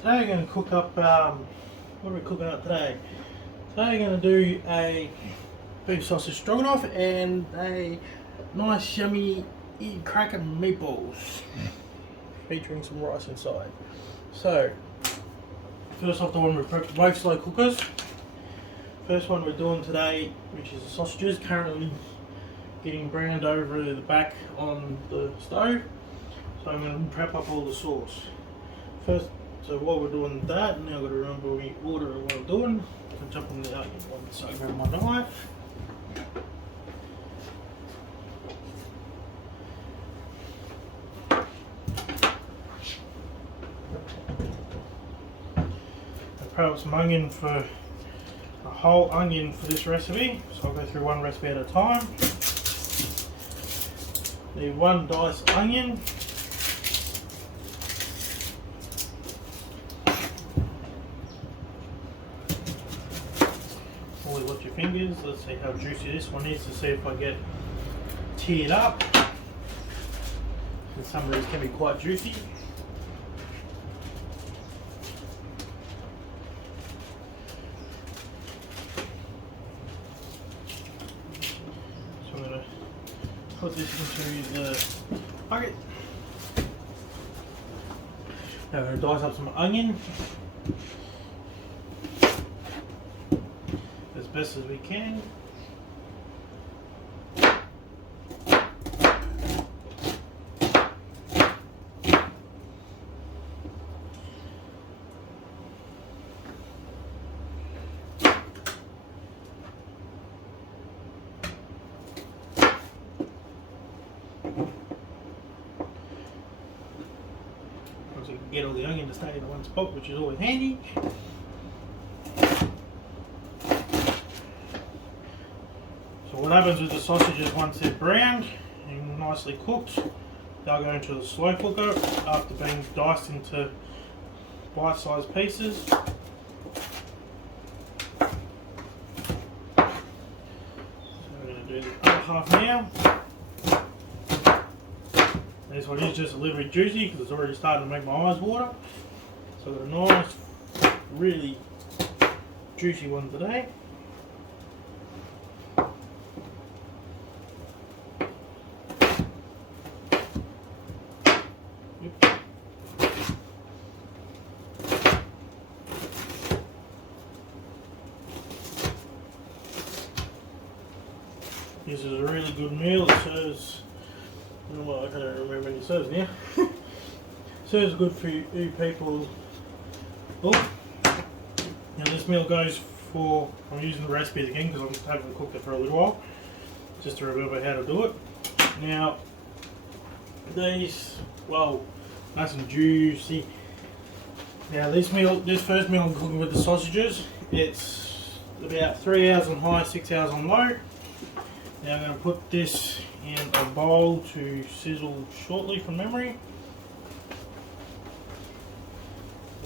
Today we're going to cook up, what are we cooking up today? Today we're going to do a beef sausage stroganoff and a nice yummy cracking meatballs featuring some rice inside. So, first off, the one we've prepped both slow cookers. First one we're doing today, which is the sausages, currently getting browned over the back on the stove. So I'm going to prep up all the sauce. First, so while we're doing that, now I've got to remember the order of what I'm doing. I'll jump on the onion one, so I grab my knife. I prep up some onion for a whole onion for this recipe, so I'll go through one recipe at a time. Need one diced onion. Always watch your fingers. Let's see how juicy this one is to see if I get teared up. And some of these can be quite juicy. So I'm going to put this into the bucket. Now I'm going to dice up some onion as best as we can. So you can get all the onion to stay in one spot, which is always handy. So what happens with the sausages once they're browned and nicely cooked, they'll go into the slow cooker after being diced into bite-sized pieces. So we're going to do the other half now. This one is just a little bit juicy because it's already starting to make my eyes water. So I've got a nice, really juicy one today. This is a really good meal. It serves, well, I can't remember any serves now. Serves good for you people. Oh, now this meal goes for, I'm using the recipes again because I haven't cooked it for a little while, just to remember how to do it. Now, these, well, nice and juicy. Now this first meal I'm cooking with the sausages, it's about 3 hours on high, 6 hours on low. Now I'm going to put this in a bowl to sizzle shortly from memory.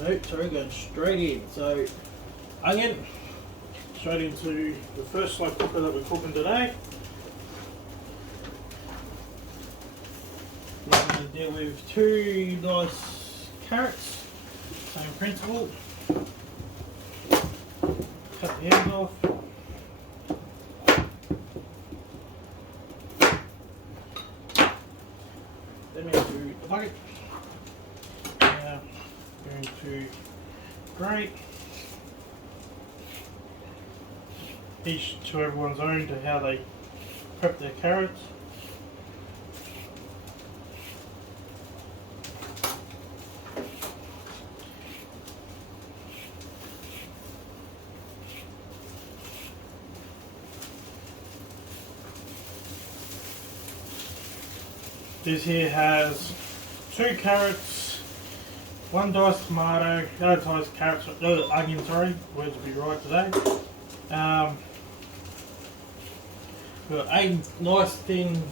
Nope, sorry, going straight in. So, onion, straight into the first slow cooker that we're cooking today. Now I'm going to deal with 2 nice carrots, same principle. Cut the ends off. Then we're into the bucket. Now we're going to grate. Each to everyone's own to how they prep their carrots. This here has 2 carrots, 1 diced tomato, diced carrots, onion, sorry, words will be right today. We've got 8 nice thin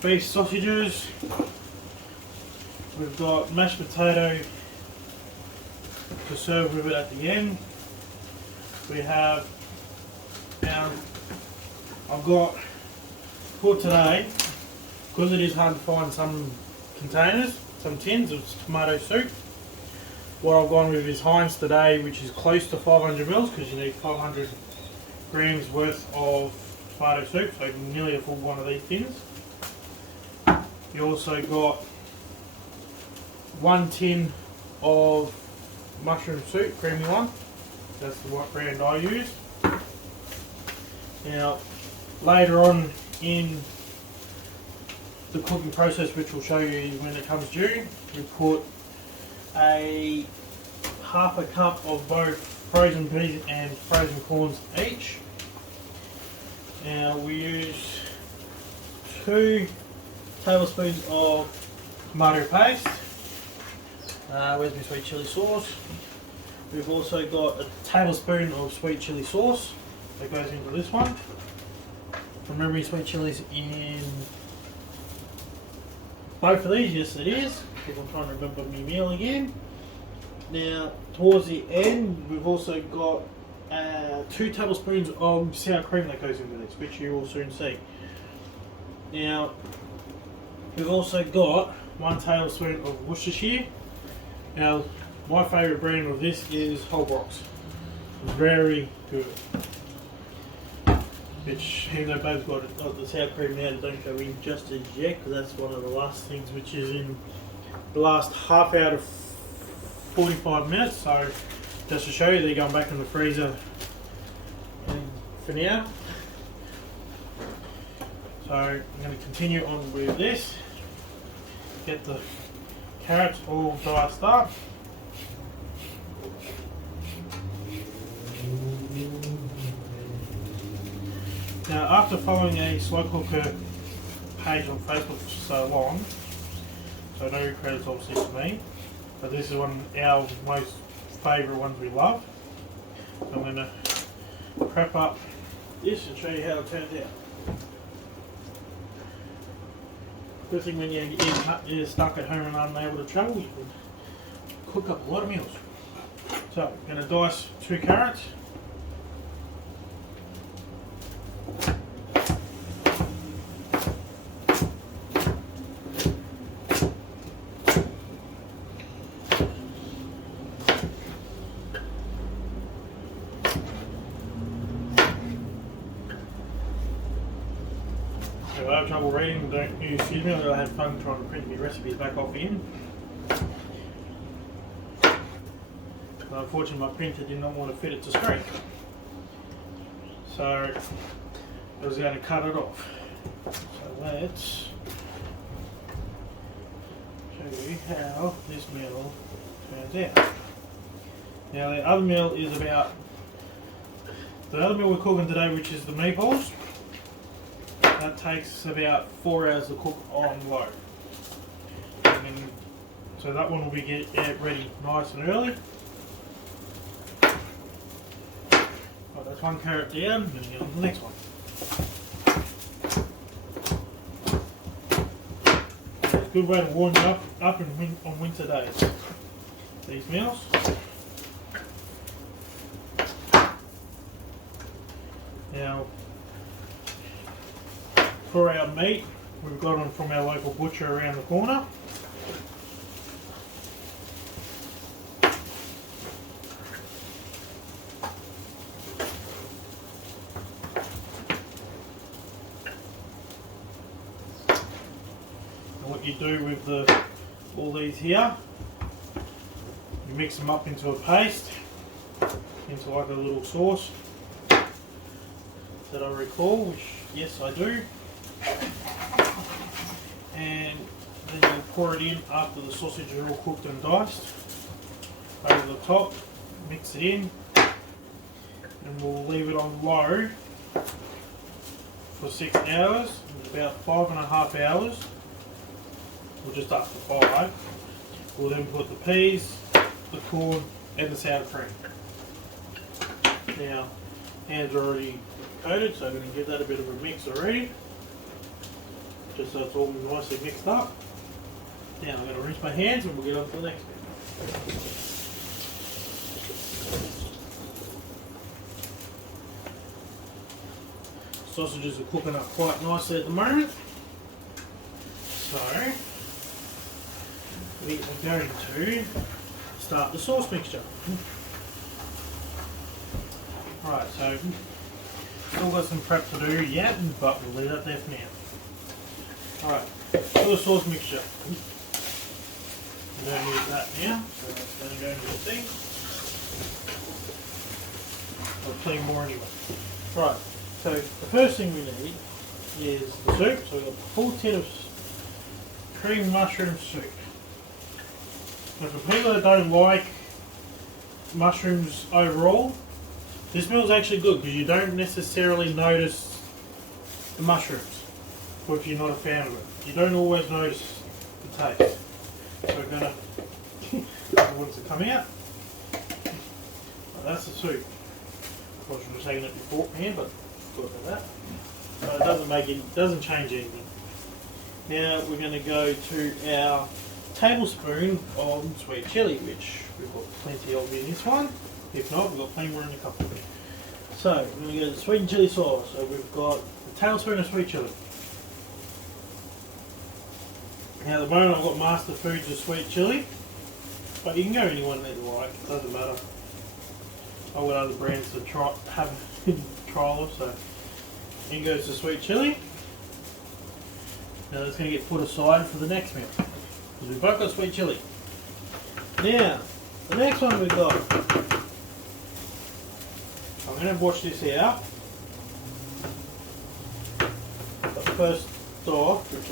beef sausages. We've got mashed potato to serve with it at the end. We have, I've got, for today, because it is hard to find some containers, some tins of tomato soup, what I've gone with is Heinz today, which is close to 500 mils because you need 500 grams worth of tomato soup, so nearly a full one of these tins. You also got 1 tin of mushroom soup, creamy one. That's the what brand I use. Now, later on in the cooking process, which we'll show you when it comes due, we put a half a cup of both frozen peas and frozen corns each. Now we use 2 tablespoons of tomato paste. Where's my sweet chilli sauce? We've also got a tablespoon of sweet chilli sauce that goes into this one. From memory, sweet chilli's in both of these, yes it is, because I'm trying to remember my meal again. Now, towards the end, we've also got 2 tablespoons of sour cream that goes into this, which you will soon see. Now, we've also got 1 tablespoon of Worcestershire. Now, my favourite brand of this is Holbrook's. Very good. Which, even though both got the sour cream now, they don't go in just as yet, because that's one of the last things which is in the last half hour to 45 minutes. So, just to show you, they're going back in the freezer for now. So, I'm going to continue on with this. Get the carrots all diced up. Now, after following a slow cooker page on Facebook for so long, so no credits obviously to me, but this is one of our most favourite ones we love. So I'm going to prep up this and show you how it turns out. Good thing when you're stuck at home and unable to travel, you can cook up a lot of meals. So I'm going to dice 2 carrots. If I have trouble reading, don't excuse me, I had fun trying to print my recipes back off again. But unfortunately my printer did not want to fit it to screen. So I was going to cut it off. So let's show you how this meal turns out. Now the other meal is about, the other meal we're cooking today, which is the meatballs. That takes about 4 hours to cook on low. And then, so that one will be get ready nice and early. Right, that's 1 carrot down, and then get on to the next one. It's a good way to warm you up on winter days. These meals. Now, for our meat, we've got them from our local butcher around the corner. And what you do with all these here, you mix them up into a paste, into like a little sauce that I recall, which yes I do. And then you pour it in after the sausage are all cooked and diced over the top, mix it in, and we'll leave it on low for 6 hours. About 5.5 hours, or just up to 5. We'll then put the peas, the corn and the sour cream. Now, hands are already coated, so I'm going to give that a bit of a mix already, just so it's all nicely mixed up. Now I'm going to rinse my hands and we'll get on to the next bit. Sausages are cooking up quite nicely at the moment, so we are going to start the sauce mixture. Alright, so still got some prep to do yet, but we'll leave that there for now. Alright, for the sauce mixture. We don't need that now, so that's going to go into the thing. I'll plenty more anyway. Right, so the first thing we need is the soup. So we've got a full tin of cream mushroom soup. Now for people that don't like mushrooms overall, this meal is actually good because you don't necessarily notice the mushrooms, or if you're not a fan of it. You don't always notice the taste. So we're going to, once it come out, that's the soup. I should have taken it beforehand, but thought about that. So it doesn't make it, doesn't change anything. Now we're going to go to our tablespoon of sweet chilli, which we've got plenty of in this one. If not, we've got plenty more in a couple. So we're going to go to the sweet and chilli sauce. So we've got a tablespoon of sweet chilli. Now at the moment I've got Master Foods of sweet chilli, but you can go anyone that you like, it doesn't matter. I've got other brands to try, have trial of, so in goes the sweet chilli. Now that's going to get put aside for the next meal, because we've both got sweet chilli. Now, the next one we've got, I'm going to wash this out, but first off, which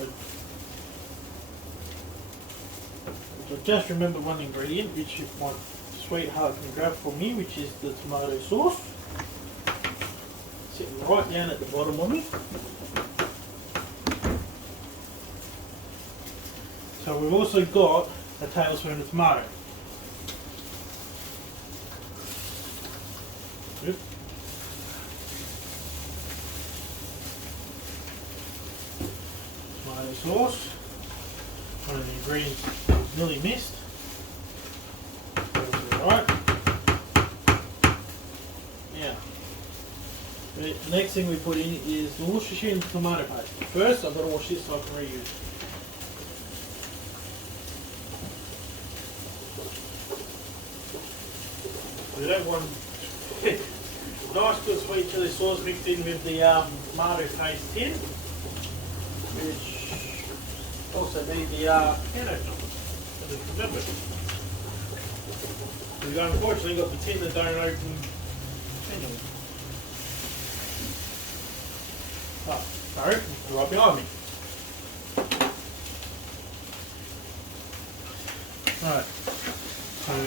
I just remember one ingredient, which my sweetheart can grab for me, which is the tomato sauce. Sitting right down at the bottom of me. So we've also got a tablespoon of tomato. Good. Tomato sauce. One of the ingredients that was nearly missed. Alright. Now, the next thing we put in is the Worcestershire tomato paste. First, I've got to wash this so I can reuse it. We don't want nice good sweet chilli sauce mixed in with the tomato paste tin, which also need the can opener. Remember, we've unfortunately got the tin that don't open manually. Oh, sorry, it's right behind me. Alright, so I'm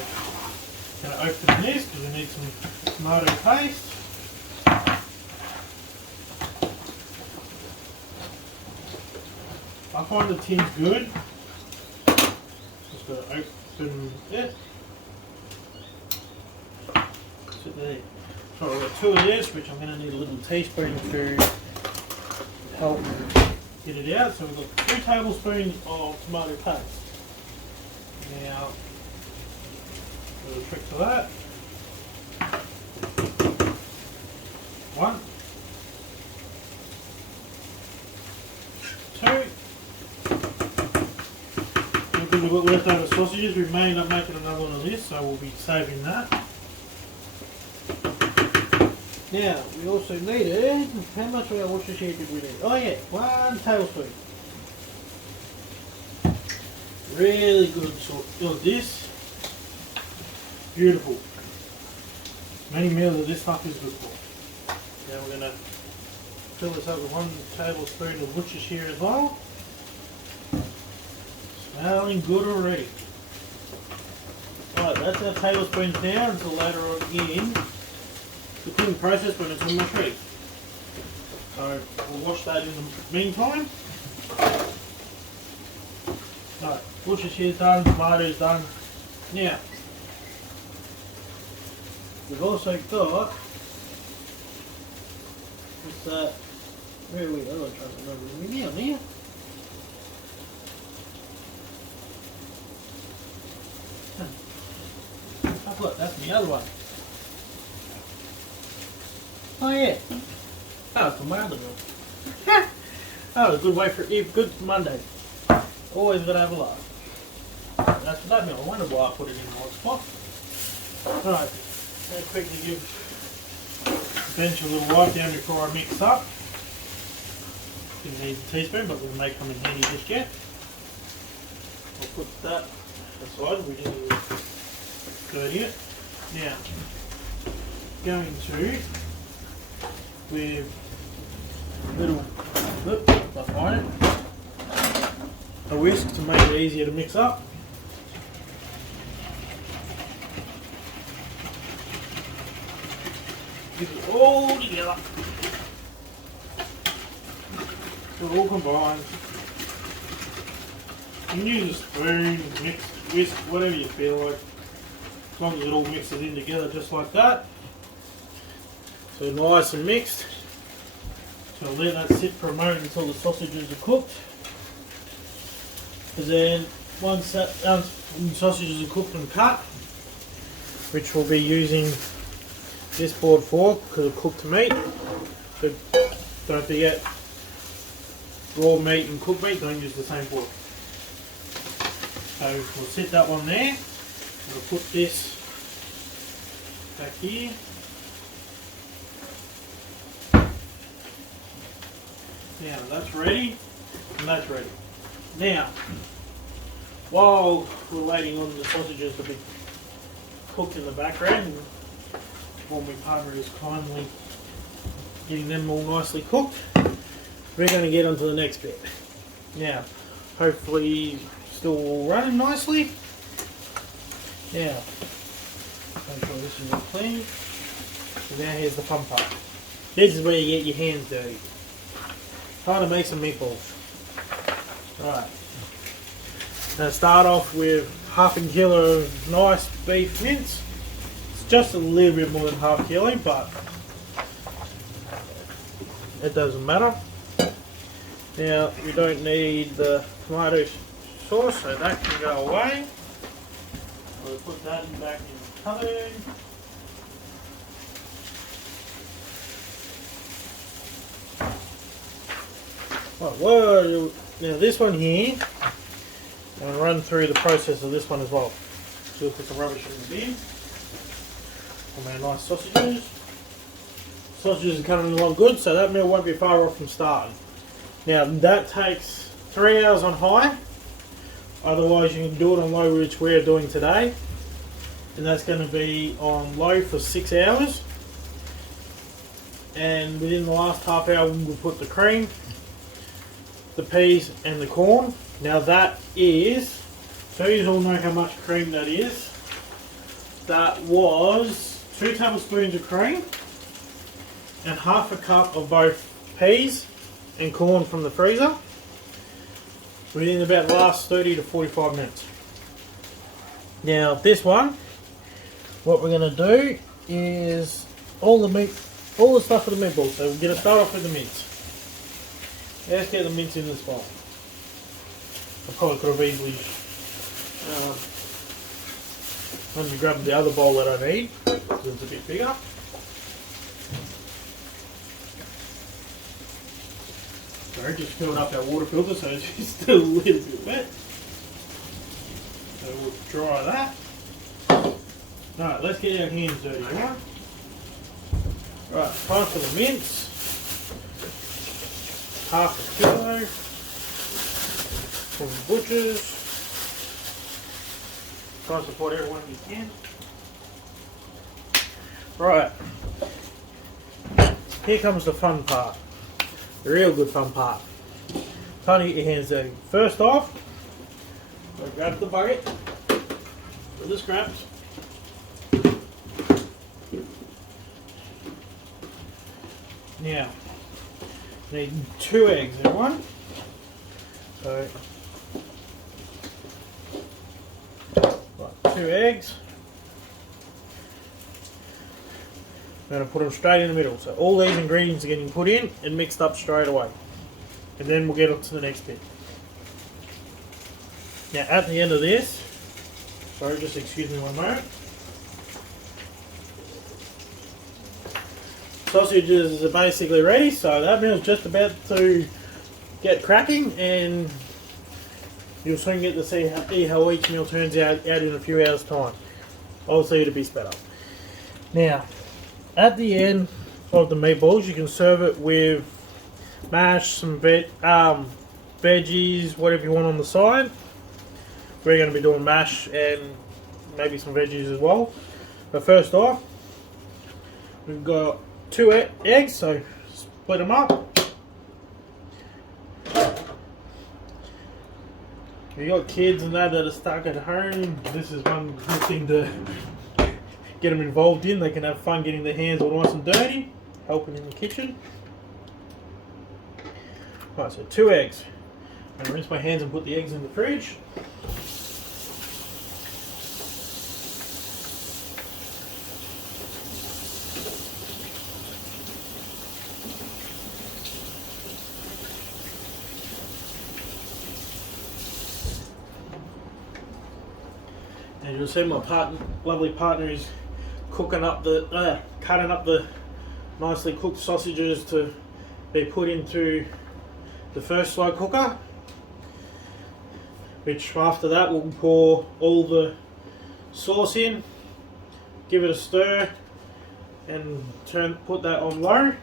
going to open this because we need some tomato paste. I find the tin's good. Just got to open it. Sit there. So I've got two of this, which I'm going to need a little teaspoon to help get it out. So we've got 2 tablespoons of tomato paste. Now, a little trick to that. 1, 2. Because we've got leftover sausages, we may end up making another one of this, so we'll be saving that. Now, we also needed, how much of our Worcestershire did we need? Oh yeah, 1 tablespoon. Really good sauce. Look at this. Beautiful. Many meals of this stuff is good for. Now we're going to fill this up with 1 tablespoon of Worcestershire as well. Smelling good already. Right, that's our tablespoons now until later on in the cooking process when it's almost ready. So we'll wash that in the meantime. Right, Worcestershire's done, tomatoes done. Now, we've also got this, where are we? I'm going to try to remember where we are now. Oh look, that's the other one. Oh yeah. Oh, it's from my other meal. Oh, a good way for good Monday. Always gotta have a laugh. That's that meal. I wonder why I put it in the hot spot. Alright, let's quickly give the bench a little wipe down before I mix up. Didn't need a teaspoon, but we may come in handy just yet. I'll put that aside, we didn't even dirty it. Now, going to, with a little, behind it, a whisk to make it easier to mix up. Get it all together. So it all combined. You can use a spoon, mix, whisk, whatever you feel like. As long as it all mixes in together just like that. So nice and mixed. So I'll let that sit for a moment until the sausages are cooked. And then once the sausages are cooked and cut, which we'll be using this board fork because of cooked meat. But don't forget, raw meat and cooked meat, don't use the same fork. So we'll set that one there. We'll put this back here. Now that's ready, and that's ready. Now, while we're waiting on the sausages to be cooked in the background, while my partner is kindly getting them all nicely cooked, we're going to get on to the next bit. Now, hopefully still all running nicely. Now, make sure this is all clean. So now here's the fun part. This is where you get your hands dirty. Time to make some meatballs. Right. Now start off with half a kilo of nice beef mince. It's just a little bit more than half kilo, but it doesn't matter. Now we don't need the tomato sauce, so that can go away. We'll put that back in the cupboard. Whoa, now this one here, I'm going to run through the process of this one as well. So we'll put some rubbish in the bin. All my nice sausages. Sausages are coming along good, so that meal won't be far off from starting. Now that takes 3 hours on high, otherwise you can do it on low, which we're doing today. And that's going to be on low for 6 hours. And within the last half hour we'll put the cream, the peas and the corn. Now that is, so you all know how much cream that is. That was 2 tablespoons of cream and half a cup of both peas and corn from the freezer within about the last 30 to 45 minutes. Now this one, what we're going to do is all the stuff for the meatballs. So we're going to start off with the mince. Let's get the mince in this bowl. I probably could have easily let me grab the other bowl that I need because it's a bit bigger. Sorry, just filled up our water filter so it's just still a little bit wet. So we'll dry that. Alright, let's get our hands dirty, alright? Right, time for the mince. Half a kilo from the butchers. Try and support everyone you can. Right, here comes the fun part, the real good fun part. Time to get your hands dirty. First off, grab the bucket with the scraps. Now, need 2 eggs, everyone. So, right, 2 eggs. I'm going to put them straight in the middle. So all these ingredients are getting put in and mixed up straight away. And then we'll get on to the next bit. Now at the end of this, sorry, just excuse me one moment. Sausages are basically ready, so that meal's just about to get cracking, and you'll soon get to see how each meal turns out in a few hours' time. I'll see it'll be sped up. Now, at the end of the meatballs, you can serve it with mash, some veggies, whatever you want on the side. We're going to be doing mash and maybe some veggies as well. But first off, we've got 2 eggs, so split them up. If you got kids and that are stuck at home, this is one good thing to get them involved in. They can have fun getting their hands all nice and dirty, helping in the kitchen. Right, so 2 eggs. I'm going to rinse my hands and put the eggs in the fridge. And you'll see my lovely partner is cutting up the nicely cooked sausages to be put into the first slow cooker. Which after that we'll pour all the sauce in, give it a stir, and put that on low.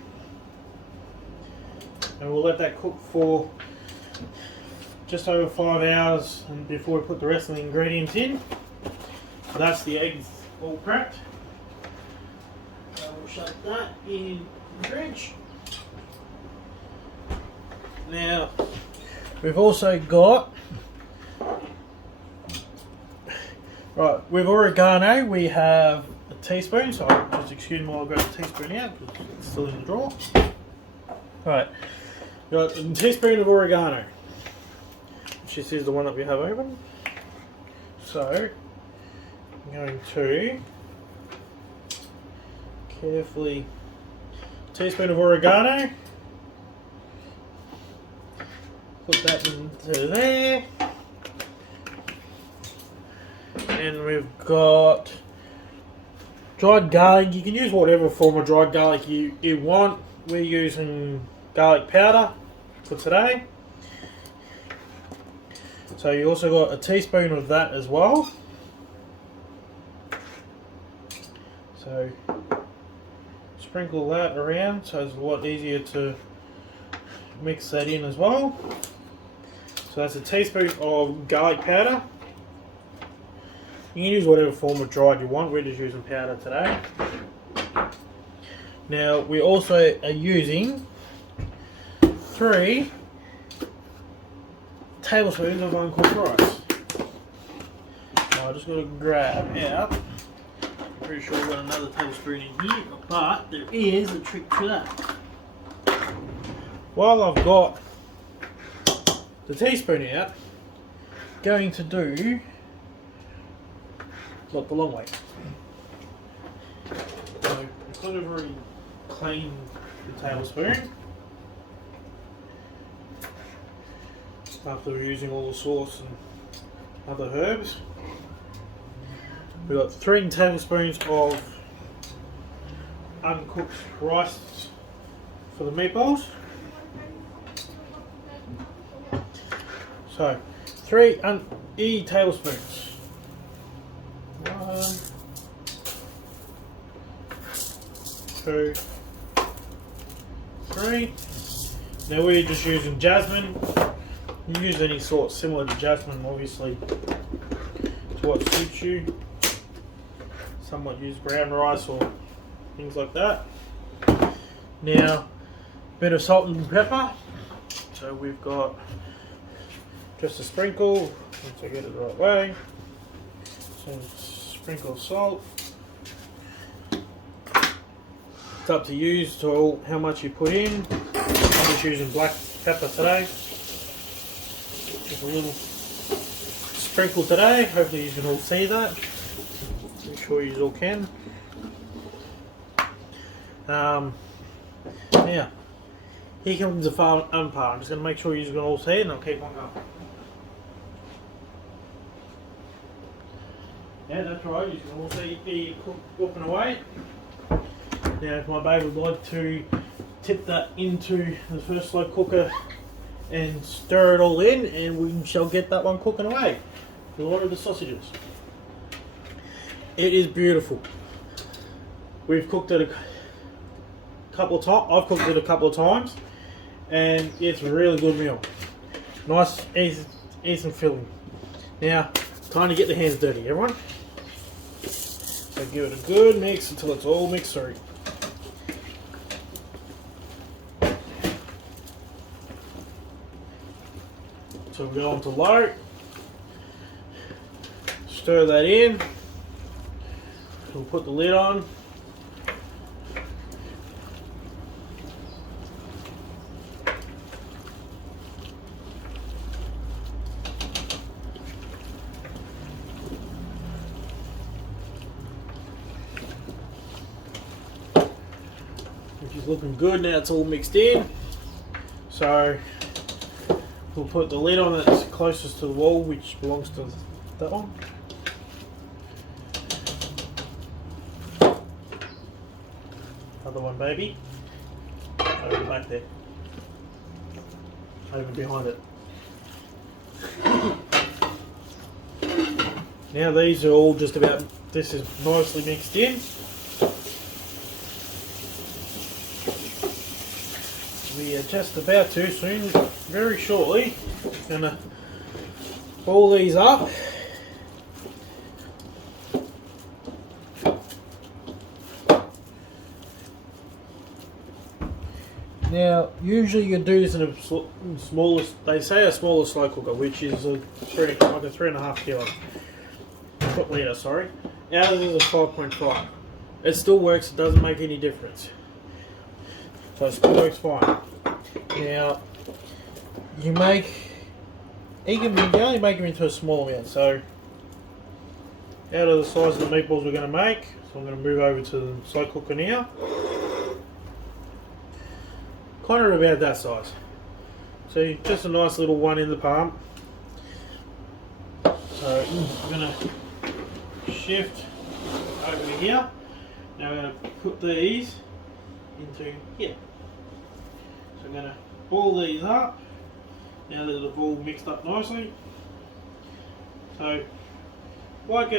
And we'll let that cook for just over 5 hours and before we put the rest of the ingredients in. So that's the eggs all prepped. So we'll shut that in the fridge. Now, we've also got, right, with oregano we have a teaspoon, so just excuse me while I grab the teaspoon out, because it's still in the drawer. Right, we've got a teaspoon of oregano, which is the one that we have open. So, I'm going to carefully, teaspoon of oregano, put that into there, and we've got dried garlic. You can use whatever form of dried garlic you want. We're using garlic powder for today. So you also got a teaspoon of that as well. So sprinkle that around so it's a lot easier to mix that in as well. So that's a teaspoon of garlic powder. You can use whatever form of dried you want. We're just using powder today. Now we also are using 3 tablespoons of uncooked rice. Now I just got to grab out. I'm pretty sure I've got another tablespoon in here, but there is a trick to that. While I've got the teaspoon out, going to do like the long way. So because I've already cleaned the tablespoon after using all the sauce and other herbs, we've got 3 tablespoons of uncooked rice for the meatballs. So 3 tablespoons. 1, 2, 3. Now we're just using jasmine. You can use any sort similar to jasmine, obviously, to what suits you. Some might use brown rice or things like that. Now, a bit of salt and pepper. So we've got just a sprinkle, once I get it the right way. So sprinkle of salt. It's up to you as to how much you put in. I'm just using black pepper today. Just a little sprinkle today. Hopefully you can all see that. I'm sure you all can. Now, here comes the fun part. I'm just going to make sure you can all see it and I'll keep on going. Yeah, that's right. You can all see the cook whooping away. Now, if my baby would like to tip that into the first slow cooker and stir it all in, and we shall get that one cooking away with one of the sausages. It is beautiful. We've cooked it a couple of times. I've cooked it a couple of times, and it's a really good meal. Nice, easy and filling. Now, time to get the hands dirty, everyone. So give it a good mix until it's all mixed through. So we go on to low. Stir that in. We'll put the lid on. Which is looking good now, it's all mixed in. So we'll put the lid on that's closest to the wall, which belongs to that one. Other one, baby. Over back there. Over behind it. Now these are all just about, this is nicely mixed in. We are just about to soon, very shortly, gonna ball these up. Now, usually you do this in a smallest, they say a smaller slow cooker, which is like a 3.5 kilo. Litre, sorry. Ours is a 5.5. It still works, it doesn't make any difference. So it still works fine. Now, you only make them into a small amount. So, out of the size of the meatballs we're going to make, so I'm going to move over to the slow cooker now. Kind of about that size. So just a nice little one in the palm. So I'm going to shift over to here. Now I'm going to put these into here. So I'm going to ball these up. Now that they've all mixed up nicely. So like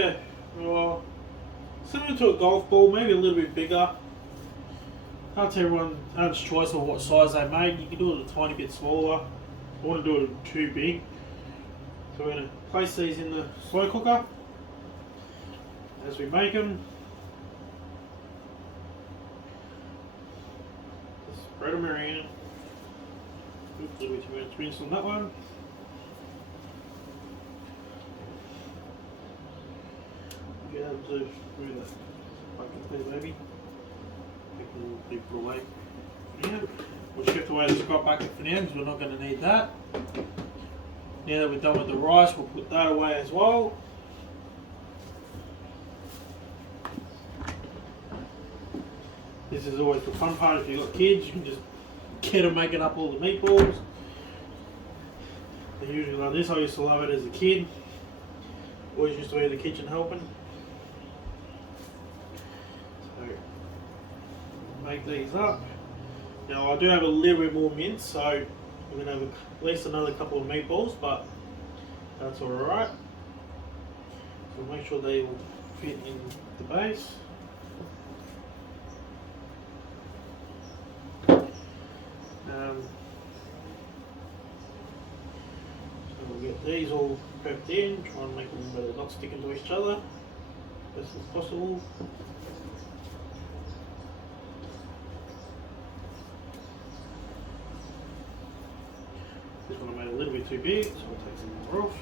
similar to a golf ball, maybe a little bit bigger. Up to everyone's choice of what size they make. You can do it a tiny bit smaller. I want to do it too big. So we're going to place these in the slow cooker as we make them. Just spread them around. Oops, a little bit too much rinse on that one. Get able to move that bucket there, baby. Put away. Yeah. We'll shift away the Scott bucket for now because we're not going to need that. Now that we're done with the rice, we'll put that away as well. This is always the fun part. If you've got kids, you can just get them making up all the meatballs. They usually love this. I used to love it as a kid. Always used to be in the kitchen helping. Make these up. Now I do have a little bit more mince, so we're going to have at least another couple of meatballs, but that's alright. So make sure they will fit in the base. So we'll get these all prepped in, try and make them so they're not sticking to each other as best as possible. This one I made a little bit too big, so we'll take some more off.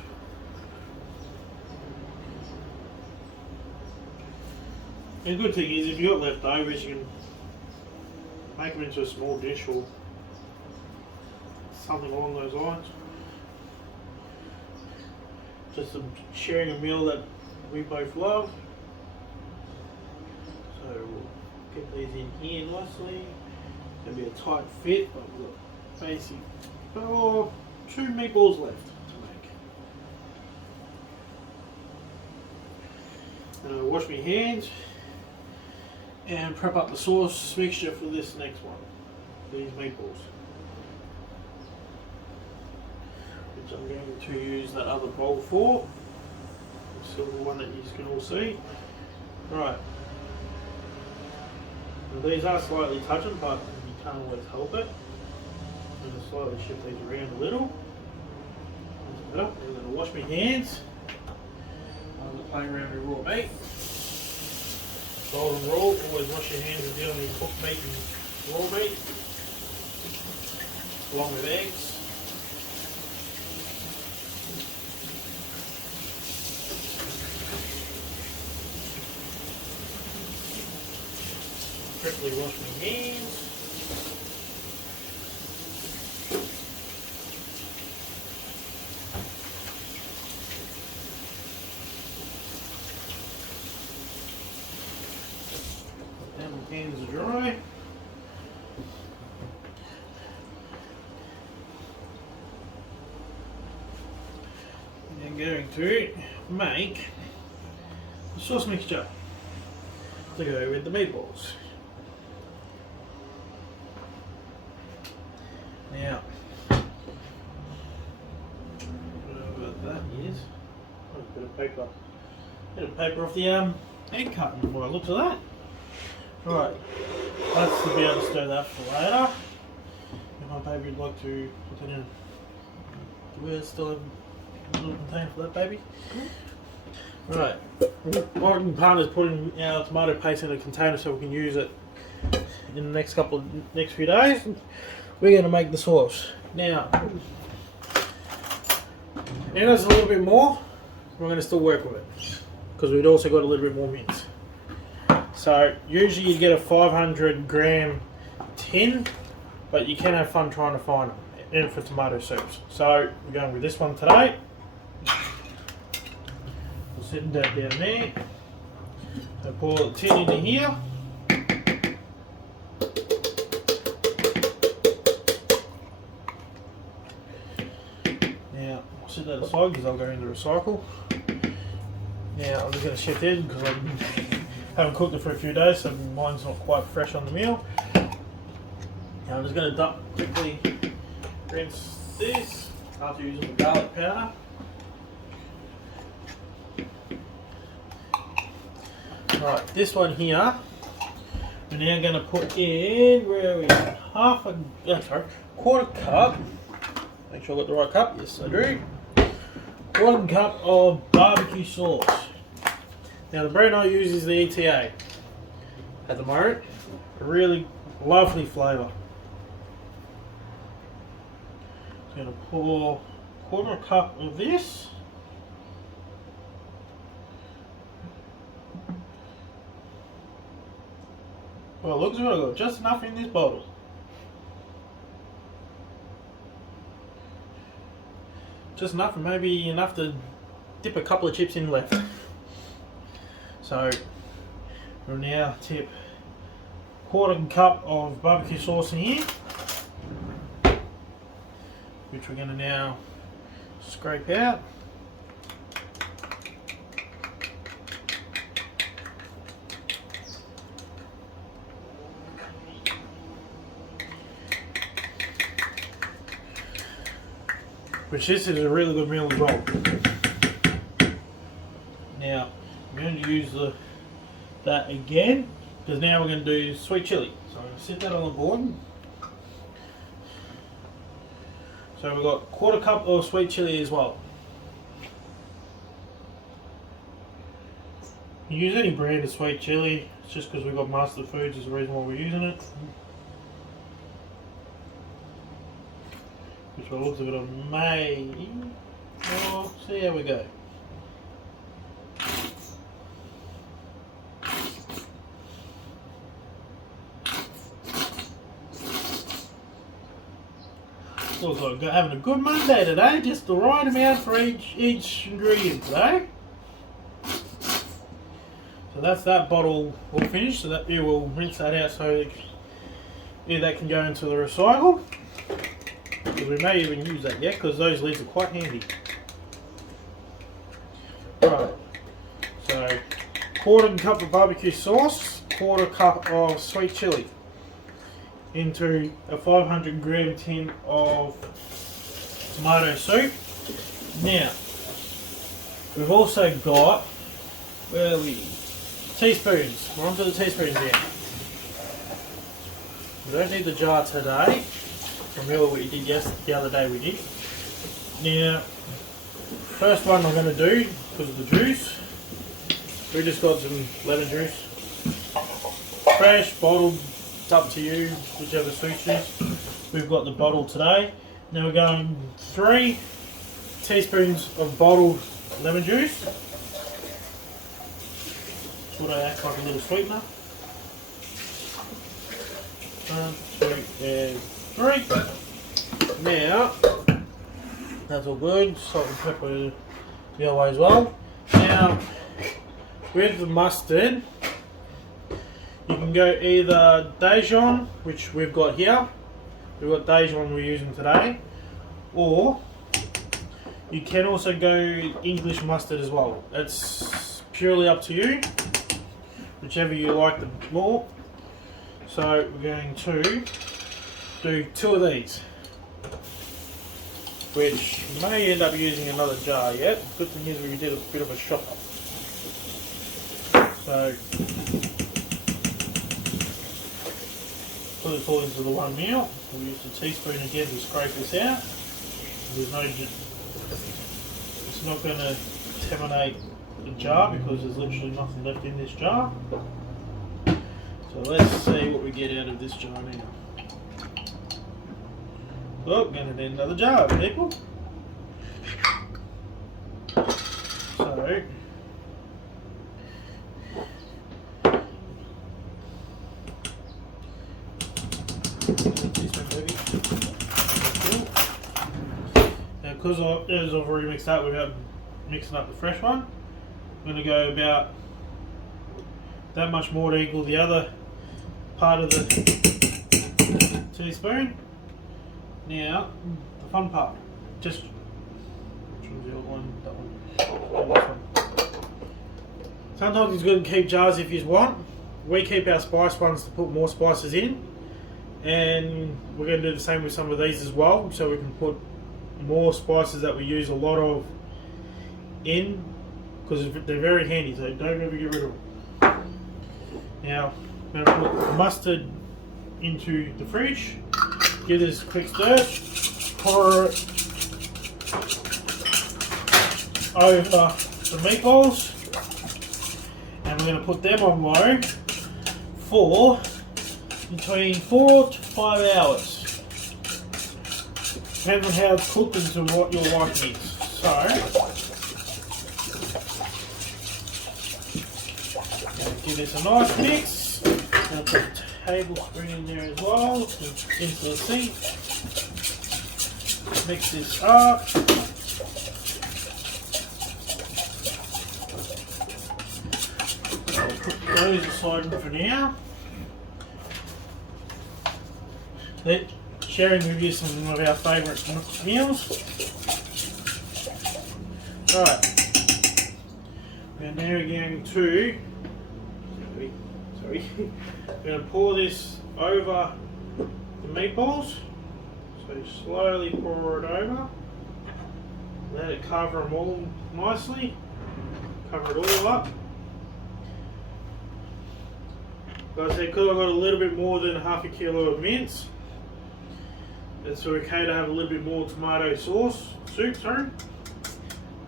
And the good thing is, if you've got leftovers, you can make them into a small dish or something along those lines. Just sharing a meal that we both love. So we'll get these in here nicely. It'll be a tight fit, but we've got basic. Oh, 2 meatballs left to make. And I'll wash my hands and prep up the sauce mixture for this next one, these meatballs. which I'm going to use that other bowl for. The silver one that you can all see. Right. And these are slightly touching, but you can't always help it. I'm going to slightly shift these around a little. I'm going to wash my hands. I'm playing around with raw meat. Golden rule, always wash your hands when dealing with cooked meat and raw meat. Along with eggs. Quickly wash my hands. Now my hands are dry. I'm going to make a sauce mixture to go with the meatballs. Now, whatever that is, a bit of paper off the egg carton. By the looks of that. Right, that's to be able to stir that for later. If my baby would like to put it in, do we still have a little container for that, baby? Right, my partner's putting our tomato paste in a container so we can use it in the next few days. We're going to make the sauce. Now, there's a little bit more. We're going to still work with it because we've also got a little bit more mince. So usually you get a 500 gram tin, but you can have fun trying to find them, even for tomato soups. So we're going with this one today. We'll set that down there. So pour the tin into here. Now I'll set that aside because I'll go into recycle. Now I'm just going to shift in because I haven't cooked it for a few days, so mine's not quite fresh on the meal. Now I'm just going to quickly rinse this after using the garlic powder. Right, this one here, we're now going to put in, where are we? Quarter cup. Make sure I got the right cup. Yes, I do. Quarter cup of barbecue sauce. Now the brand I use is the ETA at the moment. A really lovely flavour. I'm going to pour quarter cup of this. Well, it looks like I've got just enough in this bottle. Just enough, and maybe enough to dip a couple of chips in left. So we'll now tip quarter cup of barbecue sauce in here, which we're going to now scrape out. Which this is a really good meal as well. Now I'm going to use that again because now we're going to do sweet chili. So I'm going to set that on the board. So we've got quarter cup of sweet chili as well. You use any brand of sweet chili. It's just because we've got Master Foods is the reason why we're using it. Which by the looks of it I may, well, see how we go. Looks like we're having a good Monday today, just the right amount for each ingredient today. So that's that bottle all finished, so that you will rinse that out so that can go into the recycle. We may even use that yet because those lids are quite handy. Right, so quarter cup of barbecue sauce, quarter cup of sweet chili into a 500 gram tin of tomato soup. Now, we've also got, where are we? Teaspoons. We're on to the teaspoons now. We don't need the jar today. Remember what we did the other day we did. Now, first one I'm going to do, because of the juice, we just got some lemon juice. Fresh, bottled, it's up to you, whichever suits you. We've got the bottle today. Now we're going 3 teaspoons of bottled lemon juice. Sort of act like a little sweetener. 1, 2, and 3. Now, that's all good. Salt and pepper the other way as well. Now, with the mustard, you can go either Dijon, which we've got here. We've got Dijon we're using today. Or, you can also go English mustard as well. It's purely up to you. Whichever you like the more. So, we're going to do 2 of these. Which may end up using another jar yet. Good thing is we did a bit of a shop up. So, put it all into the one meal. We'll use the teaspoon again to scrape this out. There's no, it's not going to contaminate the jar because there's literally nothing left in this jar. So let's see what we get out of this jar now. Oh, going to need another jar, people. So, now, because as I've already mixed up, without mixing up the fresh one, I'm going to go about that much more to equal the other part of the teaspoon. Now, the fun part, just, which one's the other one? That one. This one. Sometimes it's good to keep jars if you want. We keep our spice ones to put more spices in, and we're going to do the same with some of these as well, so we can put more spices that we use a lot of in, because they're very handy, so don't ever get rid of them. Now, I'm going to put mustard into the fridge. Give this a quick stir, pour it over the meatballs, and we're going to put them on low for between 4 to 5 hours. Depends on how it's cooked and to what your liking is. So, give this a nice mix. Going to put a tablespoon in there as well, into the sink. Mix this up. I'll put those aside for now. Sharing with you some of our favourite meals. Right. We're now going to. Sorry. We're going to pour this over the meatballs. So slowly pour it over. Let it cover them all nicely. Cover it all up. Like I said, because I've got a little bit more than half a kilo of mince, it's okay to have a little bit more tomato soup, sorry.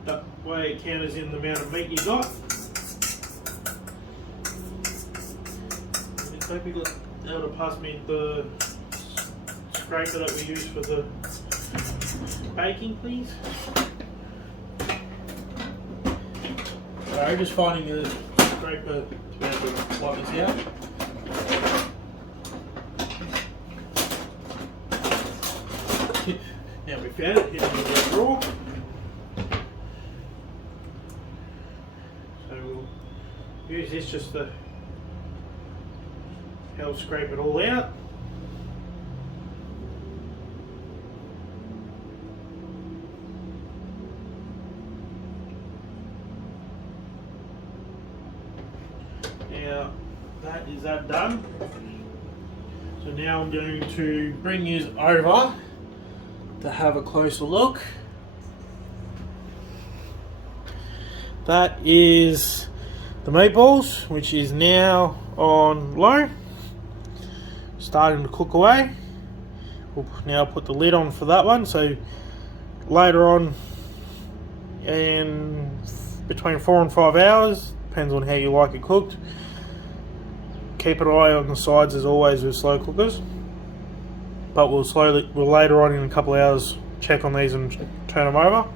That way it counters in the amount of meat you got. Hope you got able to pass me the scraper that we use for the baking, please. Sorry, just finding the scraper to be able to wipe this out. Now we found it, it's in the drawer. So we'll use this just to help scrape it all out. Now is that done. So now I'm going to bring you over to have a closer look that is the meatballs, which is now on low, starting to cook away. We'll now put the lid on for that one, so later on, in between 4 and 5 hours, depends on how you like it cooked. Keep an eye on the sides as always with slow cookers, but we'll later on in a couple of hours check on these and turn them over.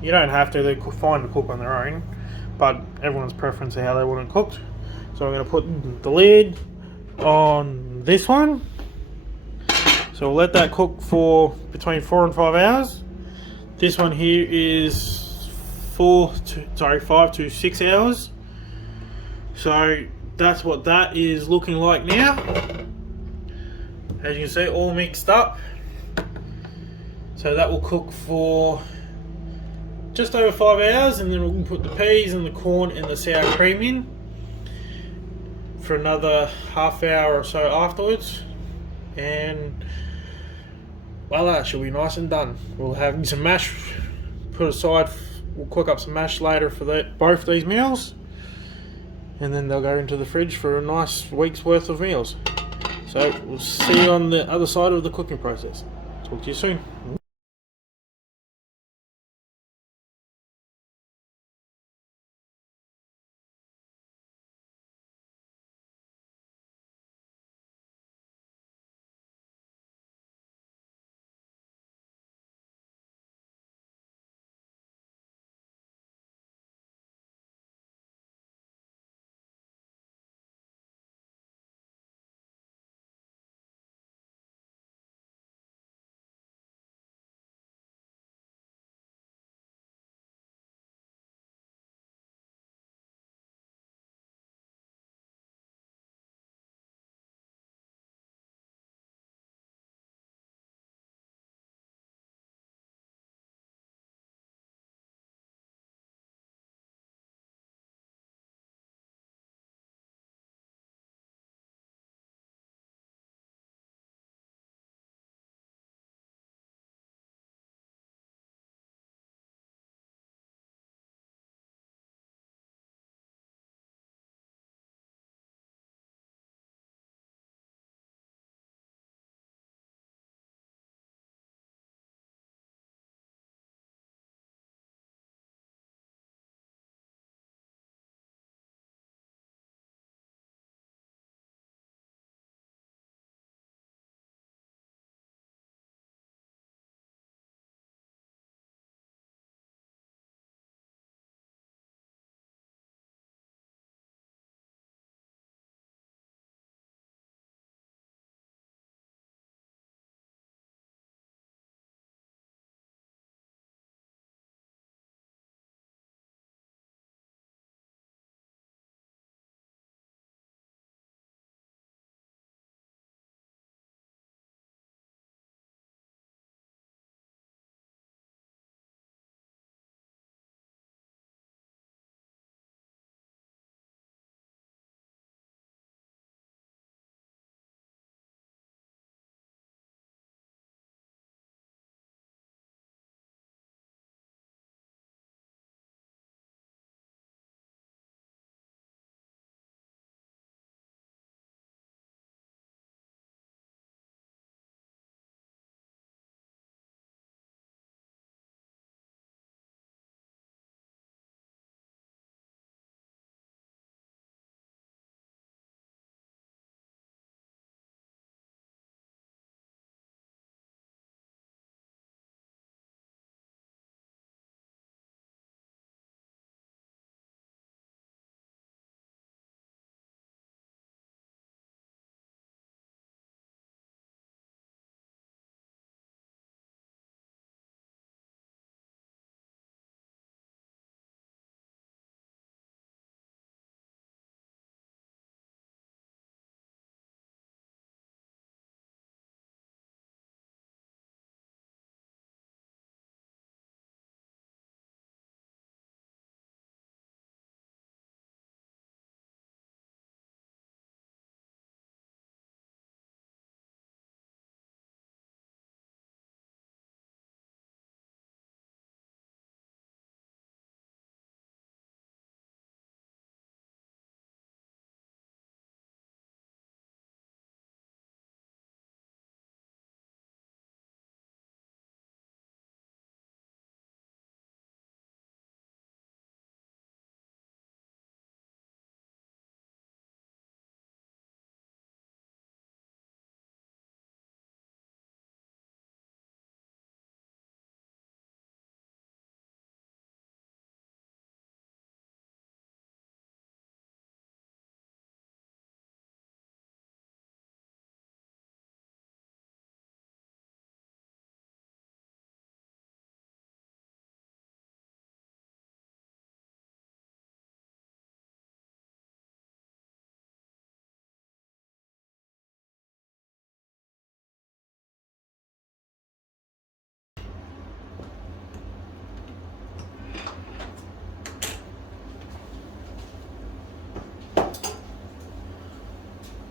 You don't have to, they're fine to cook on their own, but everyone's preference of how they want it cooked. So I'm going to put the lid on this one. So we'll let that cook for between 4 and 5 hours. This one here is 5 to 6 hours. So that's what that is looking like now. As you can see, all mixed up. So that will cook for just over 5 hours, and then we'll put the peas and the corn and the sour cream in for another half hour or so afterwards, and voila, she'll be nice and done. We'll have some mash put aside. We'll cook up some mash later for both these meals, and then they'll go into the fridge for a nice week's worth of meals. So we'll see you on the other side of the cooking process. Talk to you soon.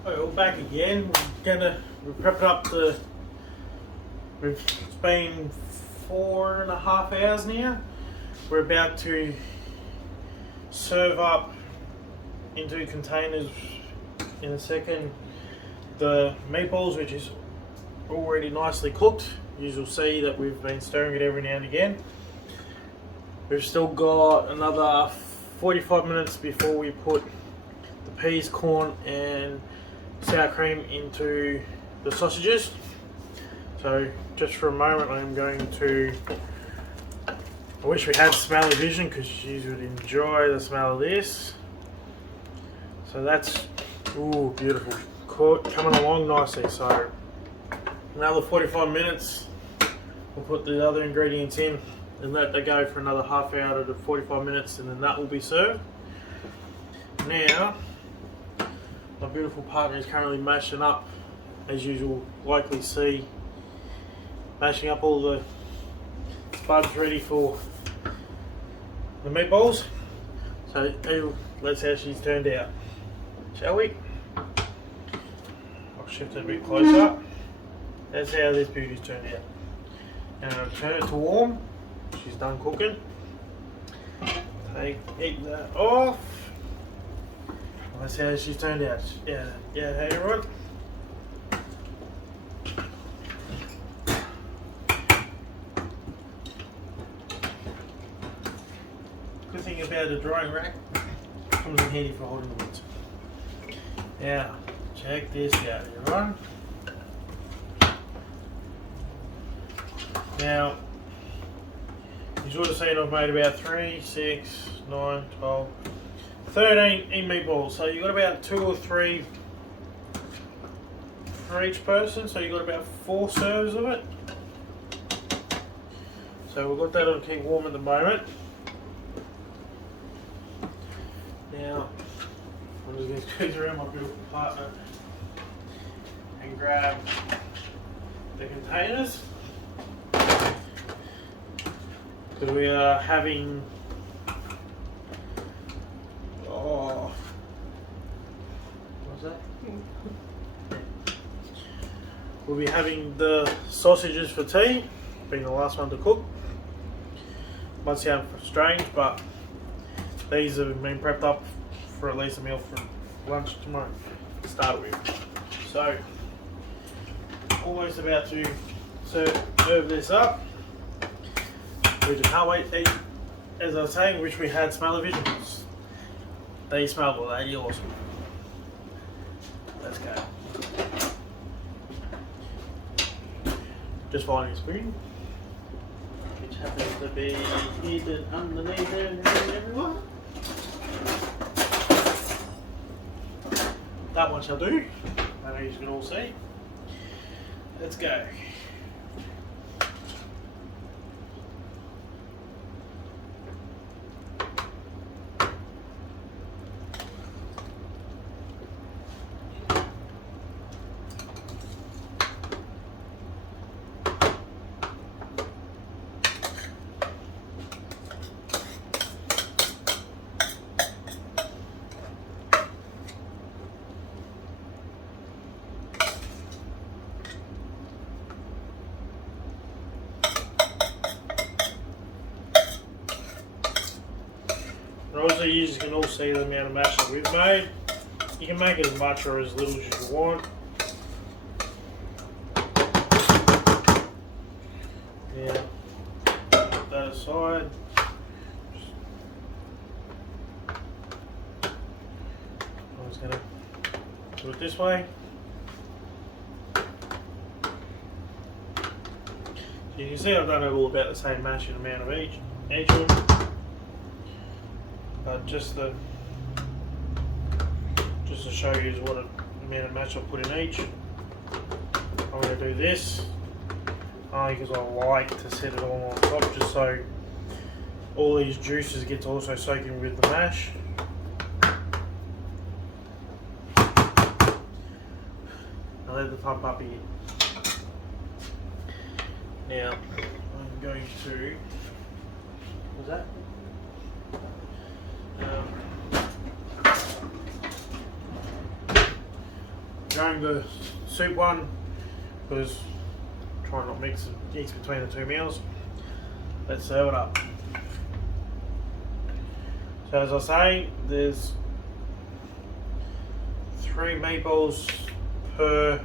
Alright, we're back again. We're prepping up it's been 4.5 hours now. We're about to serve up into containers in a second the meatballs, which is already nicely cooked. You'll see that we've been stirring it every now and again. We've still got another 45 minutes before we put the peas, corn and sour cream into the sausages. So just for a moment I'm going to, I wish we had smelly vision because you would enjoy the smell of this. So that's, ooh, beautiful, coming along nicely. So another 45 minutes, we'll put the other ingredients in and let that go for another half hour to 45 minutes, and then that will be served. Now my beautiful partner is currently mashing up, as usual, likely see, mashing up all the spuds ready for the meatballs. So let's see how she's turned out, shall we? I'll shift it a bit closer. That's how this beauty's turned out. And I'll turn it to warm. She's done cooking. Take that off. That's how she's turned out. Yeah, hey everyone. Good thing about a drying rack, comes in handy for holding the woods. Now, check this out, everyone. Now, you would have seen I've made about 3, 6, 9, 12, 13 meatballs. So you've got about 2 or 3 for each person. So you've got about 4 serves of it. So we've got that on keep warm at the moment. Now, I'm just going to squeeze around my beautiful partner and grab the containers. Because we are having, what's that? We'll be having the sausages for tea, being the last one to cook. Might sound strange, but these have been prepped up for at least a meal for lunch tomorrow to start with. So, almost about to serve this up. We just can't wait to eat. As I was saying, wish we had smell-o-vision. They smell well, they're awesome. Let's go. Just finding a spoon, which happens to be hidden underneath everyone. That one shall do. I know you can all see. Let's go. Also, you can all see the amount of mash that we've made. You can make it as much or as little as you want. Now, put that aside. I'm just going to do it this way. So you can see I've done it all about the same mashing amount of each one. But just to show you what amount of mash I put in each, I'm going to do this because I like to set it all on top, just so all these juices get to also soak in with the mash. I'll let the pump up here. Now I'm going to, what's that? going the soup one because try not mix between the two meals. Let's serve it up. So as I say, there's 3 meatballs per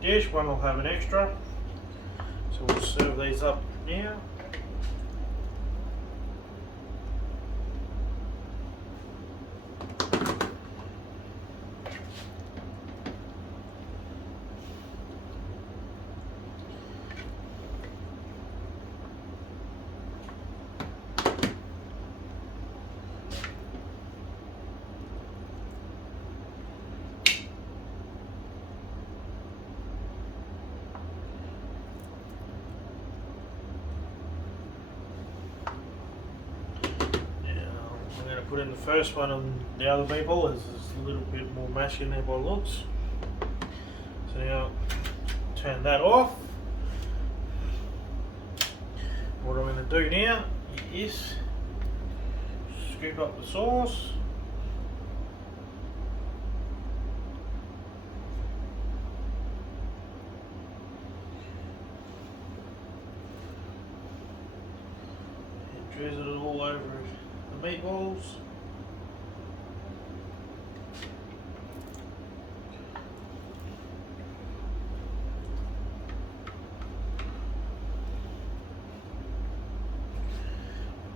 dish. One will have an extra. So we'll serve these up now. Put in the first one on the other meatball. There's a little bit more mash in there by looks. So now turn that off. What I'm going to do now is scoop up the sauce. And drizzle it all over the meatballs.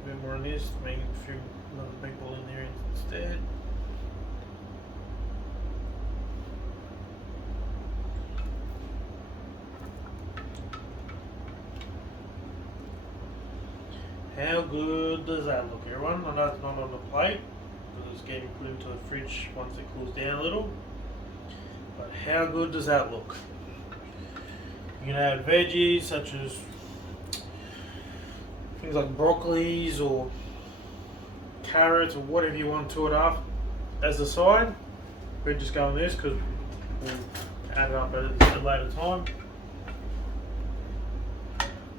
A bit more on this to make a few another meatball in there instead. How good does that look, everyone? I know it's not on the plate because it's getting put into the fridge once it cools down a little. But how good does that look? You can add veggies such as things like broccolis or carrots or whatever you want to it up as a side. We're just going this because we'll add it up at a later time.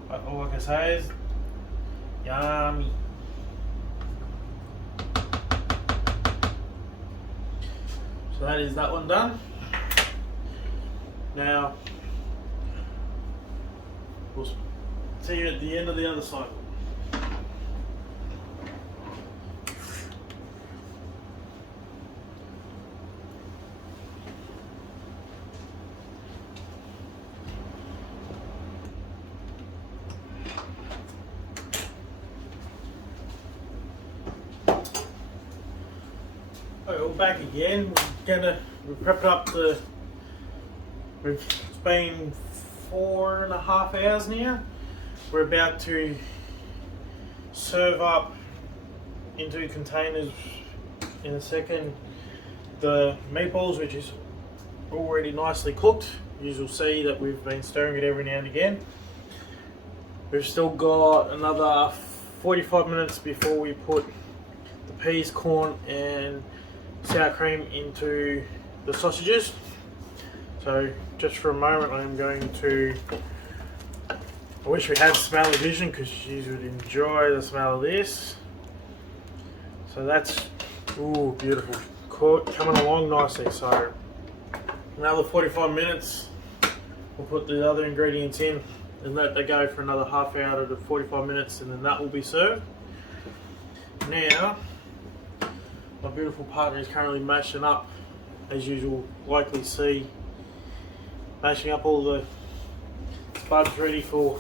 But all I can say is yummy. So that is that one done. Now we'll see you at the end of the other cycle. Okay, we're back again. We've prepped up it's been 4.5 hours now. We're about to serve up into containers in a second the meatballs, which is already nicely cooked. You'll see that we've been stirring it every now and again. We've still got another 45 minutes before we put the peas, corn and sour cream into the sausages. So just for a moment I'm going to, I wish we had smell-o-vision because you would enjoy the smell of this. So that's, ooh, beautiful, coming along nicely. So another 45 minutes, we'll put the other ingredients in and let that go for another half hour to 45 minutes and then that will be served. Now my beautiful partner is currently mashing up, as usual, likely see, mashing up all the spuds ready for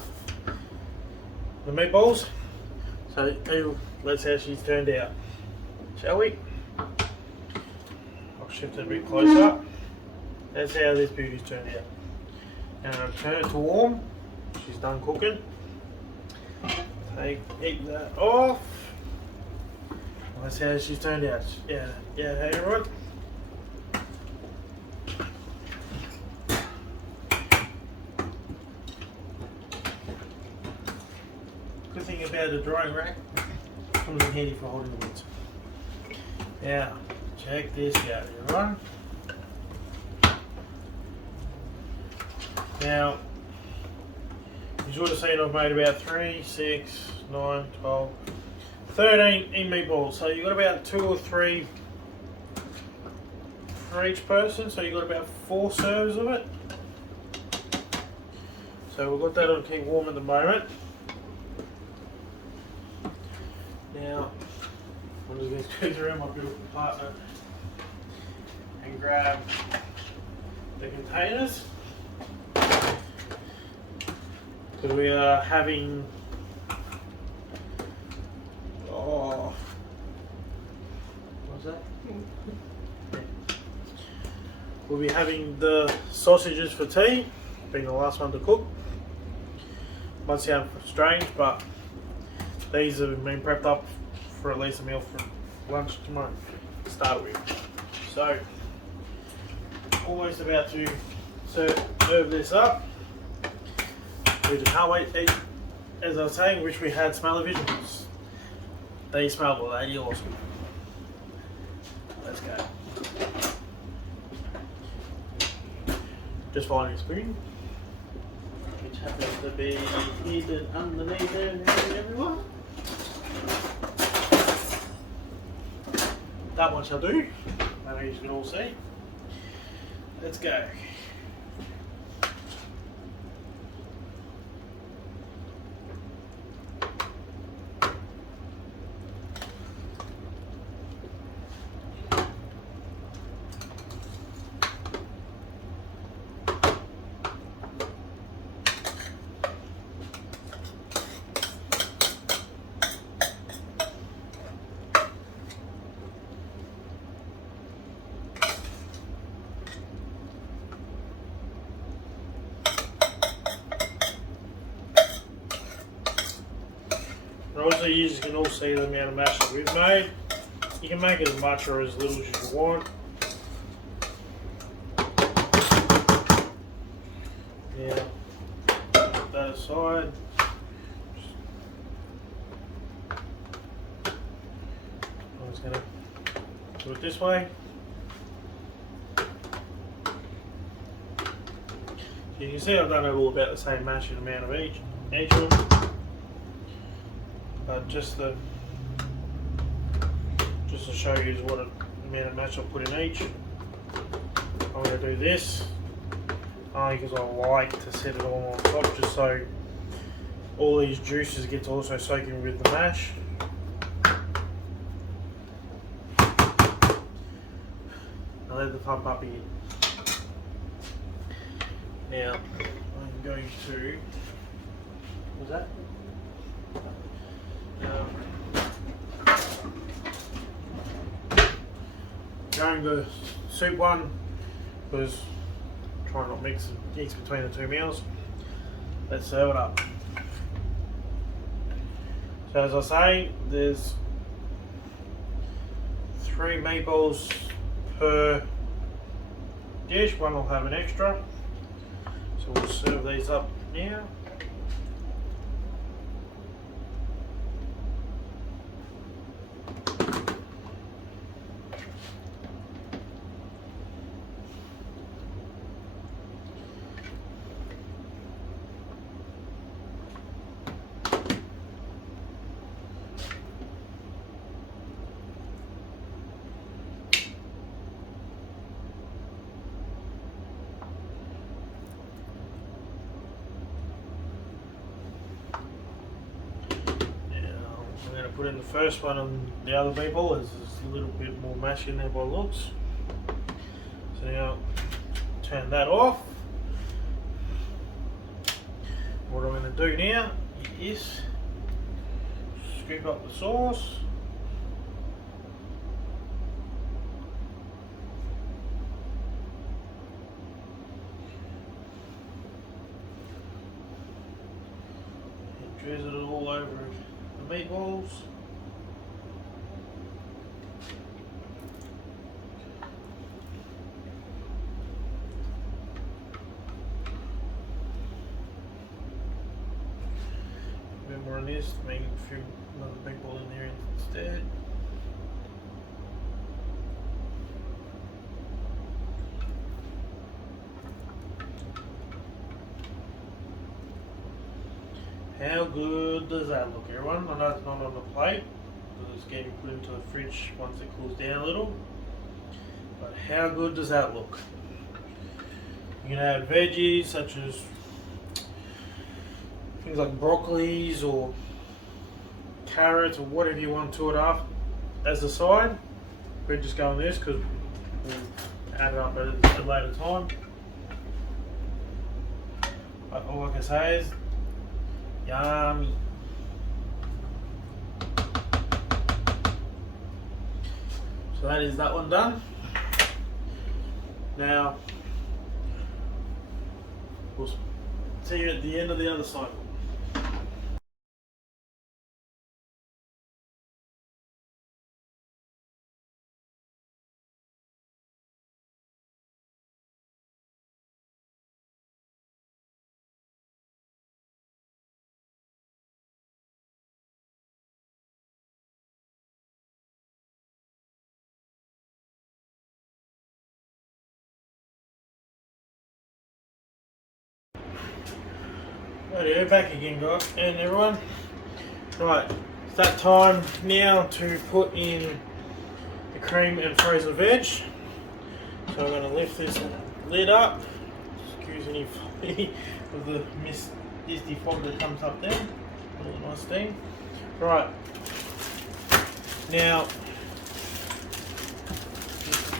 the meatballs. So let's see how she's turned out, shall we? I'll shift it a bit closer. That's how this beauty's turned out. And I'm going to turn it to warm. She's done cooking. Take that off. That's how she's turned out. Yeah, hey everyone. Good thing about a drying rack, comes in handy for holding the lids. Now, check this out, everyone. Now, you would have seen I've made about 3, 6, 9, 12, 13 meatballs. So you've got about 2 or 3 for each person, so you've got about 4 serves of it. So we've got that on keep warm at the moment. Now, I'm just going to squeeze around my beautiful partner and grab the containers. Because we are having, what's that? We'll be having the sausages for tea, being the last one to cook. Might sound strange, but these have been prepped up for at least a meal for lunch tomorrow to start with. So, almost about to serve this up. We just can't wait to eat. As I was saying, wish we had smell-o-visions. They smell bloody awesome. Let's go. Just following a spoon, which happens to be hidden underneath everyone. That one shall do. That you can all see. Let's go. Obviously, you can all see the amount of mash that we've made. You can make it as much or as little as you want. Now, put that aside. I'm just going to do it this way. So you can see I've done it all about the same mash and amount of each of them. But just to show you what amount of mash I put in each, I'm going to do this only because I like to set it all on top, just so all these juices get to also soak in with the mash. I let the pump up again. Now I'm going to. What's that? Going the soup one because trying not mix between the two meals. Let's serve it up. So as I say, there's 3 meatballs per dish. One will have an extra. So we'll serve these up now. Put in the first one on the other meatball. There's a little bit more mash in there by looks. So now turn that off. What I'm going to do now is scoop up the sauce. And drizzle it all over the meatballs. More on this, make a few another meatball in there instead. How good does that look, everyone? I know it's not on the plate, but it's getting put into the fridge once it cools down a little. But how good does that look? You can add veggies such as things like broccolis or carrots or whatever you want to it up as a side. We're just going this because we'll add it up at a later time. But all I can say is yummy. So that is that one done. Now we'll see you at the end of the other cycle. Righto, back again guys and everyone. Right, it's that time now to put in the cream and frozen veg. So I'm going to lift this lid up. Excuse any of the misty fog that comes up there. All the nice steam. Right, now,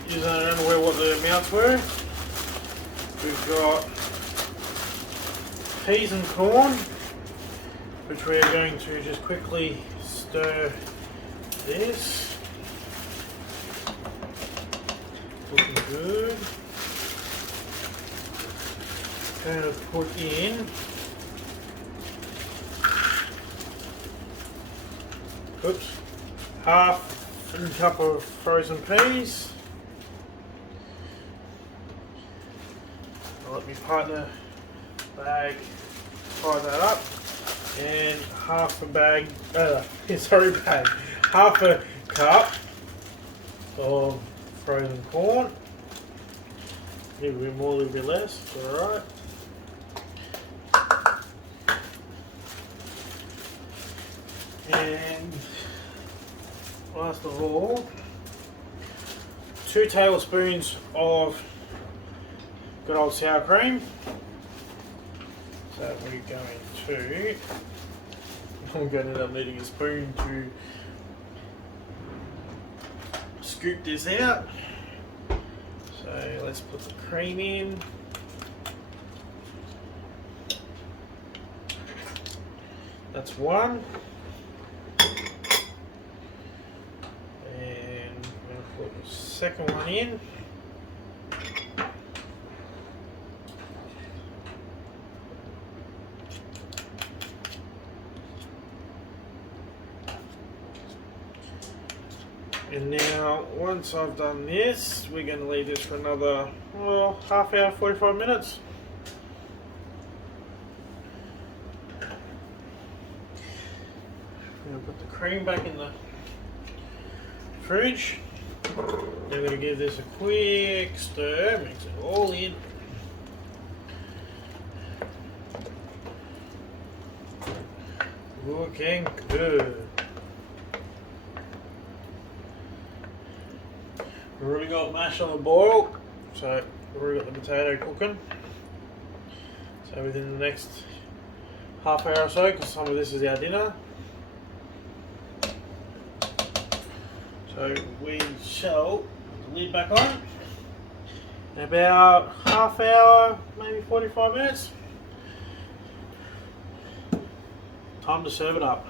you don't know what the amounts were. We've got peas and corn, which we're going to just quickly stir this. Looking good. Going to put in half a cup of frozen peas. I'll let me partner bag tie that up, and half a cup of frozen corn. A little bit more, a little bit less, alright. And last of all, 2 tablespoons of good old sour cream. So we're going to, I'm going to end up needing a spoon to scoop this out. So let's put the cream in. That's one. And I'm going to put the second one in. And now, once I've done this, we're going to leave this for another, well, half hour, 45 minutes. I'm going to put the cream back in the fridge. We're going to give this a quick stir, mix it all in. Looking good. We've already got mash on the boil, so we've already got the potato cooking. So within the next half hour or so, because some of this is our dinner. So we shall put the lid back on. In about half hour, maybe 45 minutes. Time to serve it up.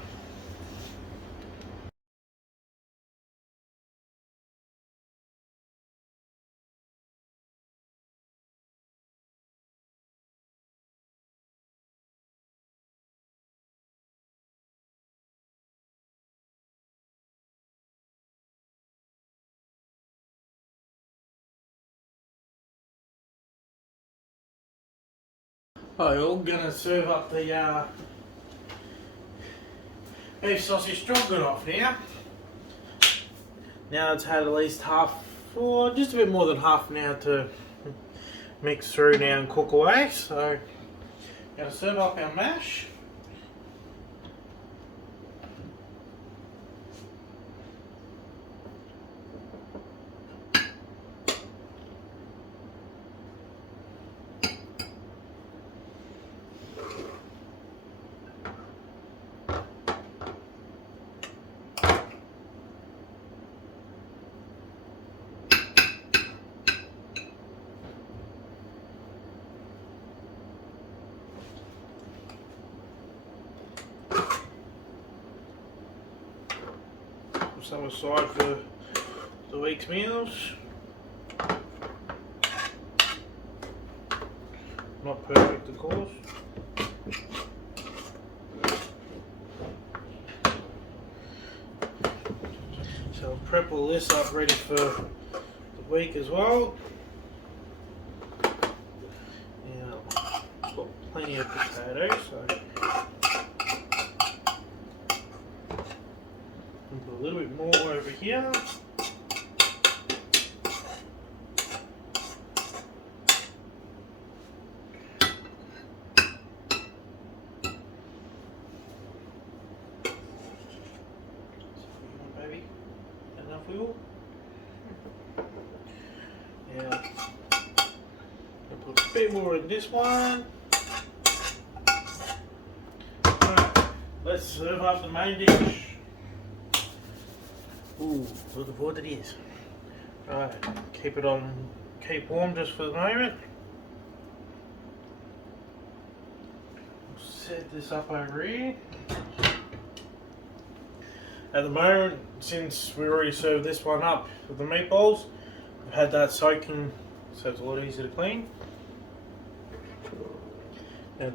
Right, we're gonna serve up the beef sausage stroganoff now. Now it's had at least half, or just a bit more than half an hour to mix through now and cook away. So, gonna serve up our mash. some aside for the week's meals. Not perfect, of course. So I'll prep all this up ready for the week as well. Now, I've got plenty of potatoes, so I'll put a little bit more over here. Yeah, I'll put a bit more in this one. Alright, let's serve up the main dish. Ooh, looking forward to this. Alright, keep warm just for the moment. Set this up over here. At the moment, since we already served this one up with the meatballs, I've had that soaking, so it's a lot easier to clean. Now,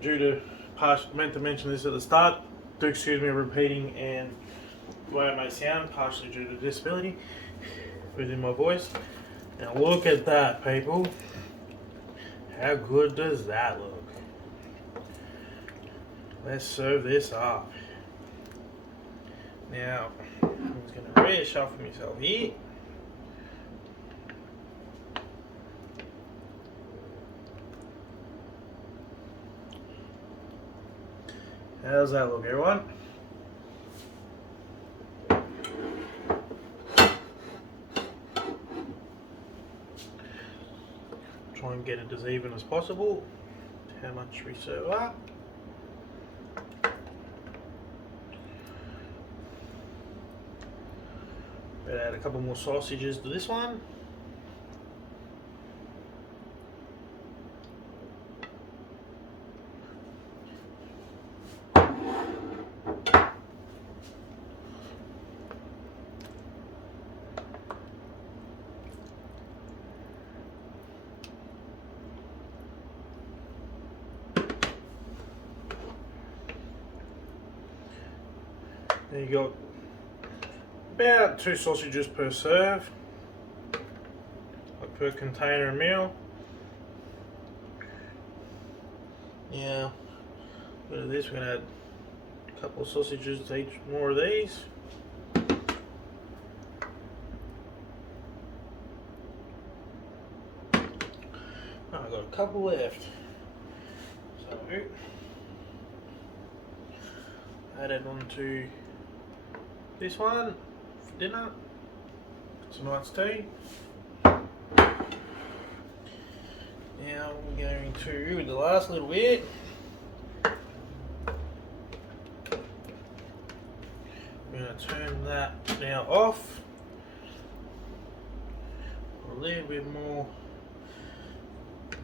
meant to mention this at the start, do excuse me repeating and the way I may sound, partially due to disability within my voice. Now look at that, people. How good does that look? Let's serve this up. Now, I'm just going to reshuffle myself here. How's that look, everyone? Try and get it as even as possible. How much we serve up. Add a couple more sausages to this one. There you go. About 2 sausages per serve, like per container of meal. Now, look at this, we're going to add a couple of sausages to each more of these. I've got a couple left. So, add it onto this one. Dinner, tonight's tea. Now we're going to, with the last little bit, we're going to turn that now off. A little bit more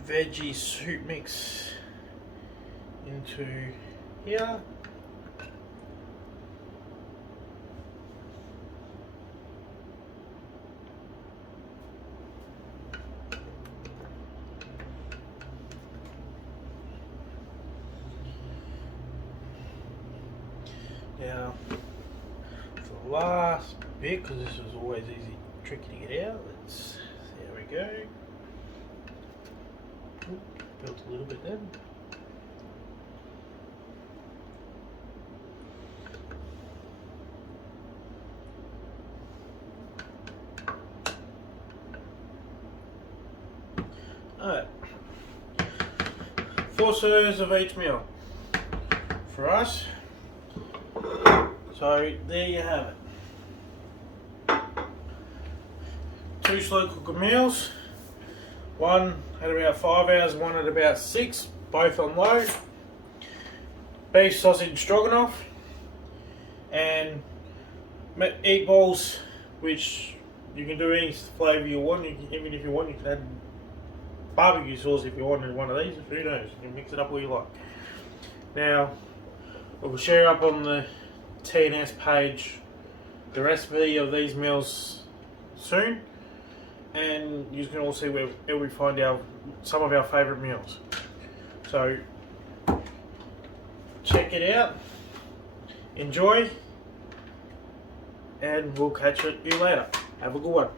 veggie soup mix into here. Now, for the last bit, because this was always tricky to get out, there we go. Ooh, built a little bit then. Alright, 4 serves of each meal for us. So there you have it. 2 slow cooker meals. One at about 5 hours, one at about 6, both on low. Beef sausage stroganoff and meatballs, which you can do any flavour you want. Even if you want, you can add barbecue sauce if you want in one of these. Who knows? You can mix it up all you like. Now, we'll share up on the TNS page the recipe of these meals soon, and you can all see where we find some of our favourite meals. So check it out, enjoy, and we'll catch you later. Have a good one.